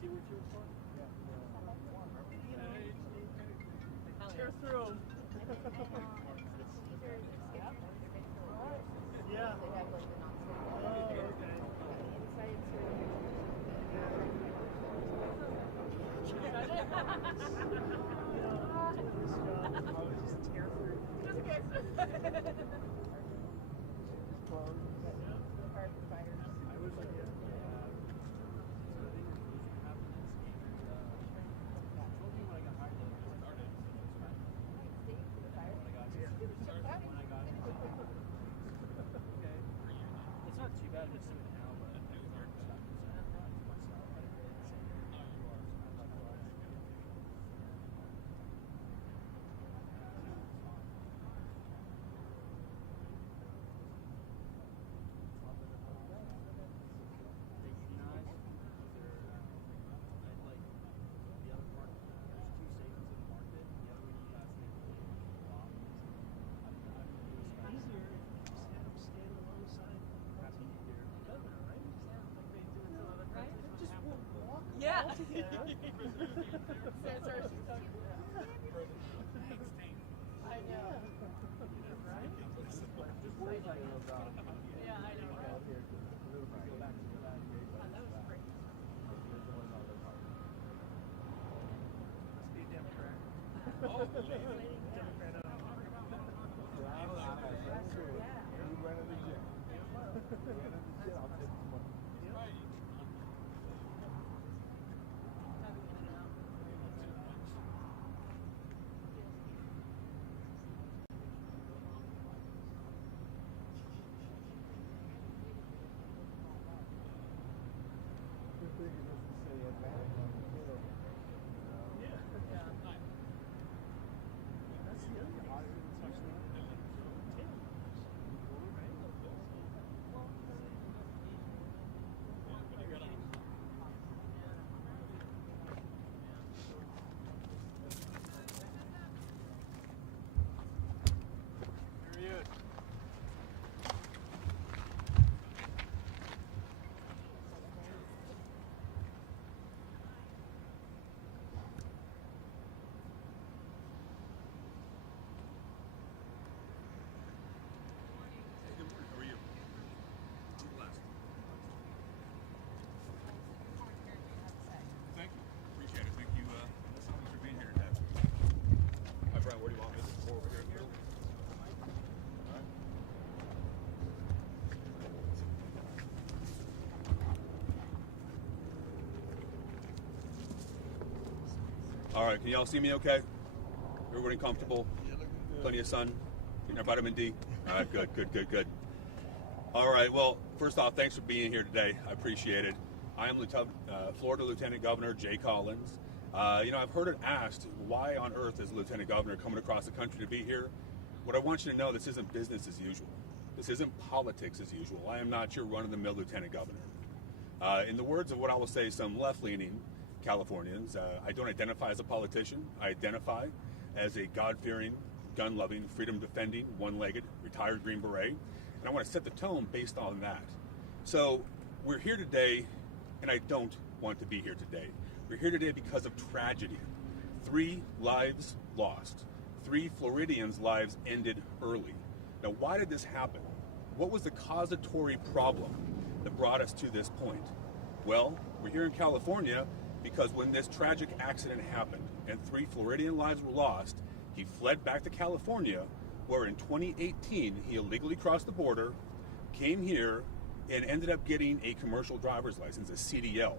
he worked here before? Tear through them. Yeah. It's not too bad to see it now, but Yeah. I know. Yeah, I know, right? That was great. Must be a Democrat. Thank you. Appreciate it. Thank you so much for being here today. Hi, Brian. Where do you want me to go over here? All right. Can y'all see me okay? Everybody comfortable? Plenty of sun? Getting our vitamin D? All right. Good, good, good, good. All right. Well, first off, thanks for being here today. I appreciate it. I am Florida Lieutenant Governor Jay Collins. I've heard it asked, why on earth is Lieutenant Governor coming across the country to be here? What I want you to know, this isn't business as usual. This isn't politics as usual. I am not your run-of-the-mill Lieutenant Governor. In the words of what I will say some left-leaning Californians, I don't identify as a politician. I identify as a God-fearing, gun-loving, freedom-defending, one-legged, retired Green Beret. And I want to set the tone based on that. So we're here today, and I don't want to be here today. We're here today because of tragedy. 3 lives lost. 3 Floridians' lives ended early. Now, why did this happen? What was the causatory problem that brought us to this point? Well, we're here in California because when this tragic accident happened and 3 Floridian lives were lost, he fled back to California, where in 2018 he illegally crossed the border, came here, and ended up getting a commercial driver's license, a CDL.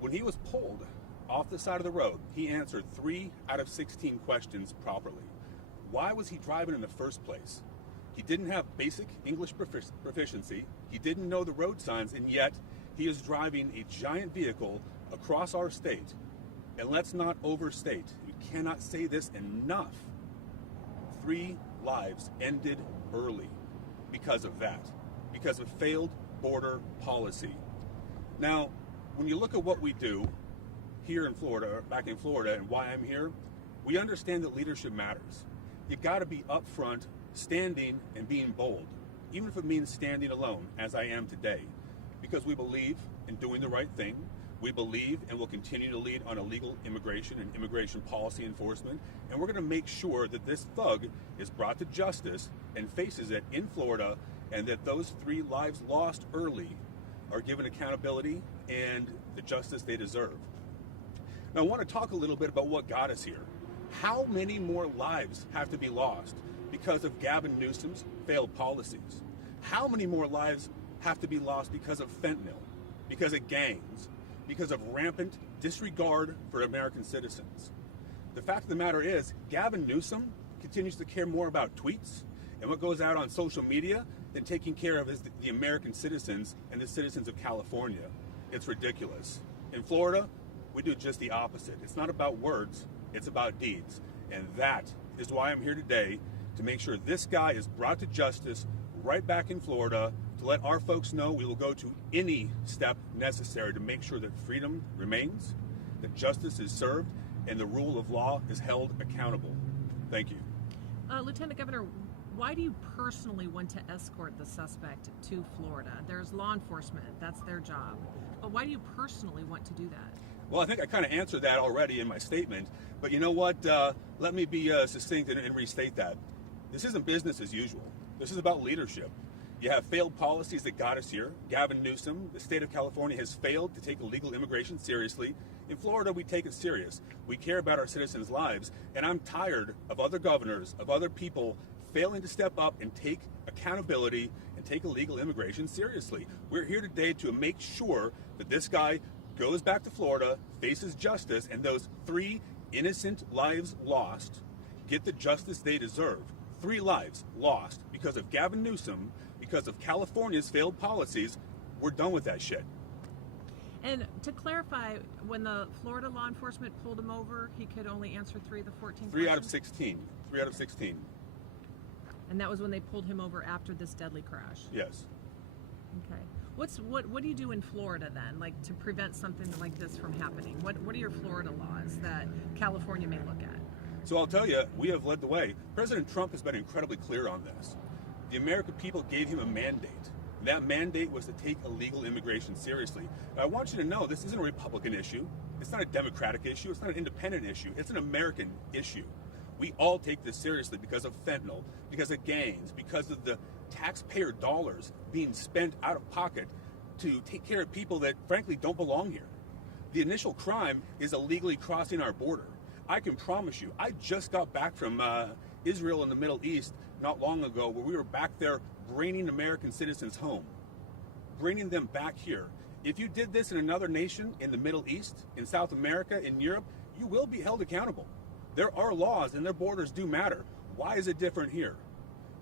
When he was pulled off the side of the road, he answered 3 out of 16 questions properly. Why was he driving in the first place? He didn't have basic English proficiency, he didn't know the road signs, and yet he is driving a giant vehicle across our state. And let's not overstate, we cannot say this enough. 3 lives ended early because of that, because of failed border policy. Now, when you look at what we do here in Florida, or back in Florida, and why I'm here, we understand that leadership matters. You gotta be upfront, standing and being bold, even if it means standing alone, as I am today, because we believe in doing the right thing. We believe and will continue to lead on illegal immigration and immigration policy enforcement, and we're going to make sure that this thug is brought to justice and faces it in Florida, and that those 3 lives lost early are given accountability and the justice they deserve. Now, I want to talk a little bit about what got us here. How many more lives have to be lost because of Gavin Newsom's failed policies? How many more lives have to be lost because of fentanyl, because of gangs, because of rampant disregard for American citizens? The fact of the matter is, Gavin Newsom continues to care more about tweets and what goes out on social media than taking care of the American citizens and the citizens of California. It's ridiculous. In Florida, we do just the opposite. It's not about words, it's about deeds. And that is why I'm here today, to make sure this guy is brought to justice right back in Florida, to let our folks know we will go to any step necessary to make sure that freedom remains, that justice is served, and the rule of law is held accountable. Thank you. Lieutenant Governor, why do you personally want to escort the suspect to Florida? There's law enforcement, that's their job. But why do you personally want to do that? Well, I think I kind of answered that already in my statement, but you know what? Let me be succinct and restate that. This isn't business as usual. This is about leadership. You have failed policies that got us here. Gavin Newsom, the state of California, has failed to take illegal immigration seriously. In Florida, we take it serious. We care about our citizens' lives, and I'm tired of other governors, of other people failing to step up and take accountability and take illegal immigration seriously. We're here today to make sure that this guy goes back to Florida, faces justice, and those 3 innocent lives lost get the justice they deserve. 3 lives lost because of Gavin Newsom, because of California's failed policies. We're done with that shit. And to clarify, when the Florida law enforcement pulled him over, he could only answer 3 of the 14 3 out of questions? 16. 3 out of 16. And that was when they pulled him over after this deadly crash? Yes. Okay. What do you do in Florida then, like to prevent something like this from happening? What are your Florida laws that California may look at? So I'll tell you, we have led the way. President Trump has been incredibly clear on this. The American people gave him a mandate. That mandate was to take illegal immigration seriously. I want you to know this isn't a Republican issue. It's not a Democratic issue. It's not an independent issue. It's an American issue. We all take this seriously because of fentanyl, because of gangs, because of the taxpayer dollars being spent out of pocket to take care of people that frankly don't belong here. The initial crime is illegally crossing our border. I can promise you, I just got back from Israel and the Middle East not long ago, where we were back there bringing American citizens home, bringing them back here. If you did this in another nation, in the Middle East, in South America, in Europe, you will be held accountable. There are laws and their borders do matter. Why is it different here?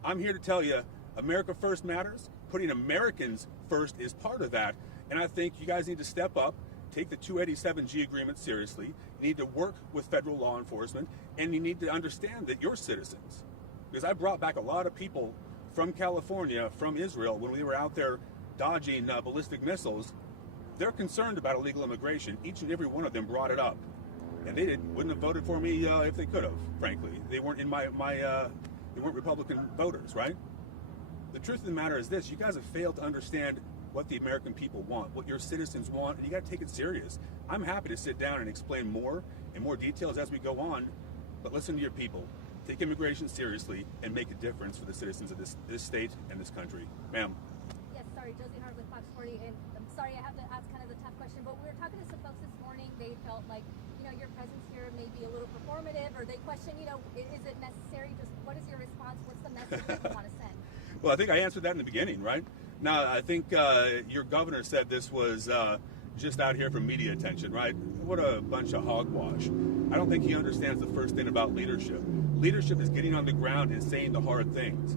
I'm here to tell you, America first matters. Putting Americans first is part of that. And I think you guys need to step up, take the 287G agreement seriously. You need to work with federal law enforcement, and you need to understand that you're citizens. Because I brought back a lot of people from California, from Israel, when we were out there dodging ballistic missiles. They're concerned about illegal immigration. Each and every one of them brought it up. And they wouldn't have voted for me if they could have, frankly. They weren't in they weren't Republican voters, right? The truth of the matter is this: you guys have failed to understand what the American people want, what your citizens want, and you got to take it serious. I'm happy to sit down and explain more and more details as we go on, but listen to your people. Take immigration seriously and make a difference for the citizens of this state and this country. Ma'am. Yes, sorry, Josie Hart with Fox 40, and I'm sorry I have to ask kind of the tough question, but we were talking to some folks this morning. They felt like, your presence here may be a little performative, or they question, is it necessary? Just what is your response? What's the message that you want to send? Well, I think I answered that in the beginning, right? Now, I think your governor said this was just out here for media attention, right? What a bunch of hogwash. I don't think he understands the first thing about leadership. Leadership is getting on the ground and saying the hard things.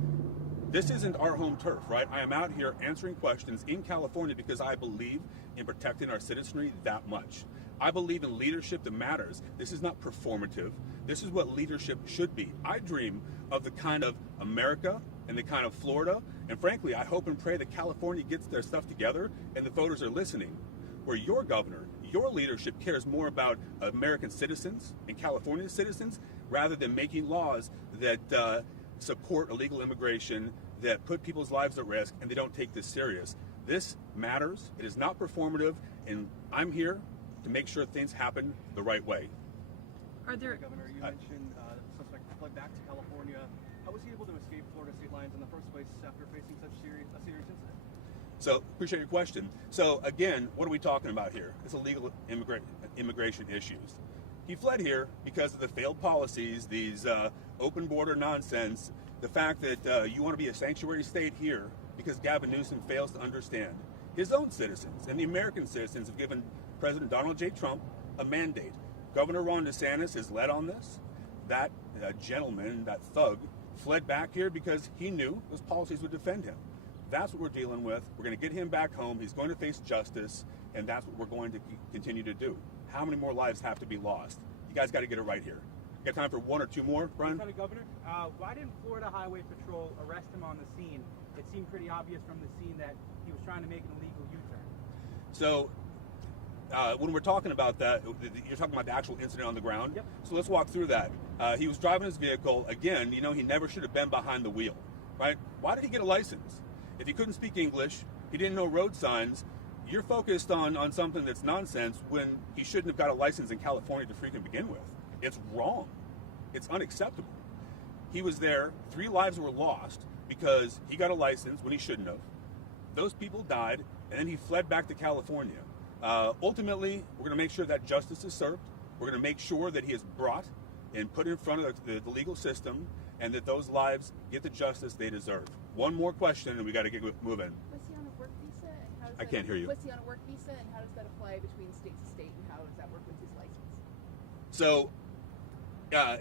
This isn't our home turf, right? I am out here answering questions in California because I believe in protecting our citizenry that much. I believe in leadership that matters. This is not performative. This is what leadership should be. I dream of the kind of America and the kind of Florida, and frankly, I hope and pray that California gets their stuff together and the voters are listening, where your governor, your leadership cares more about American citizens and California citizens rather than making laws that support illegal immigration, that put people's lives at risk, and they don't take this serious. This matters. It is not performative, and I'm here to make sure things happen the right way. Are there? Governor, you mentioned the suspect fled back to California. How was he able to escape Florida state lines in the first place after facing such a serious incident? So, appreciate your question. So, again, what are we talking about here? It's illegal immigration issues. He fled here because of the failed policies, these open border nonsense, the fact that you want to be a sanctuary state here because Gavin Newsom fails to understand. His own citizens and the American citizens have given President Donald J. Trump a mandate. Governor Ron DeSantis has led on this. That gentleman, that thug, fled back here because he knew those policies would defend him. That's what we're dealing with. We're going to get him back home. He's going to face justice, and that's what we're going to continue to do. How many more lives have to be lost? You guys got to get it right here. You got time for one or two more, Brian? Lieutenant Governor, why didn't Florida Highway Patrol arrest him on the scene? It seemed pretty obvious from the scene that he was trying to make an illegal U-turn. So, when we're talking about that, you're talking about the actual incident on the ground? Yep. So let's walk through that. He was driving his vehicle. Again, you know, he never should have been behind the wheel, right? Why did he get a license? If he couldn't speak English, he didn't know road signs, you're focused on something that's nonsense when he shouldn't have got a license in California to freaking begin with. It's wrong. It's unacceptable. He was there. 3 lives were lost because he got a license when he shouldn't have. Those people died, and then he fled back to California. Ultimately, we're going to make sure that justice is served. We're going to make sure that he is brought and put in front of the legal system, and that those lives get the justice they deserve. One more question, and we got to get moving. Was he on a work visa? And how does I can't hear you. Was he on a work visa, and how does that apply between state to state, and how does that work with his license? So,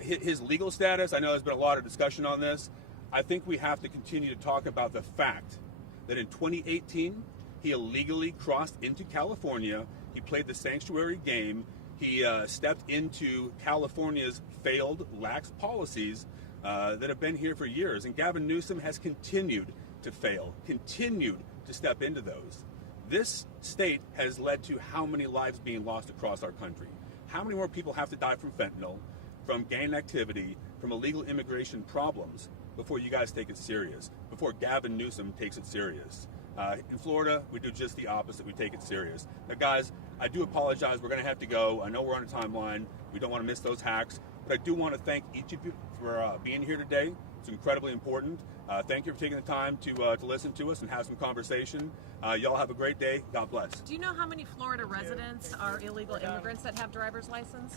his legal status, I know there's been a lot of discussion on this. I think we have to continue to talk about the fact that in 2018, he illegally crossed into California. He played the sanctuary game. He stepped into California's failed, lax policies that have been here for years. And Gavin Newsom has continued to fail, continued to step into those. This state has led to how many lives being lost across our country? How many more people have to die from fentanyl, from gang activity, from illegal immigration problems before you guys take it serious, before Gavin Newsom takes it serious? In Florida, we do just the opposite. We take it serious. Now, guys, I do apologize. We're going to have to go. I know we're on a timeline. We don't want to miss those hacks. But I do want to thank each of you for being here today. It's incredibly important. Thank you for taking the time to listen to us and have some conversation. Y'all have a great day. God bless. Do you know how many Florida residents are illegal immigrants that have driver's license?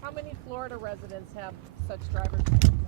How many Florida residents have such driver's license?